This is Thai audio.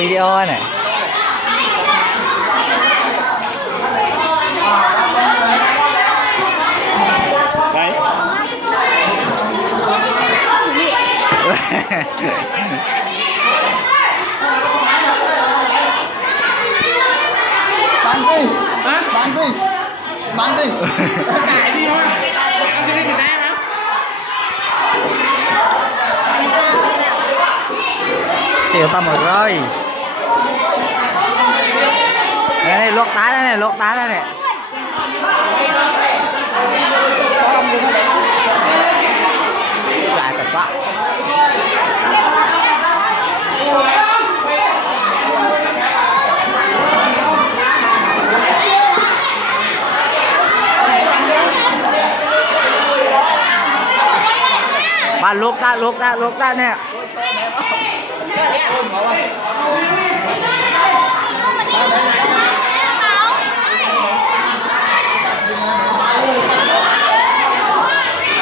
วิดีโอเนี่ยไปบังสิ ฮะ บังสิบังสิ ขายดีมากเอาที่ได้กี่แต้มครับ tiểu tầm rồi đây luộc đá đây này luộc đá đây này dài thật quá bạn luộc ra nè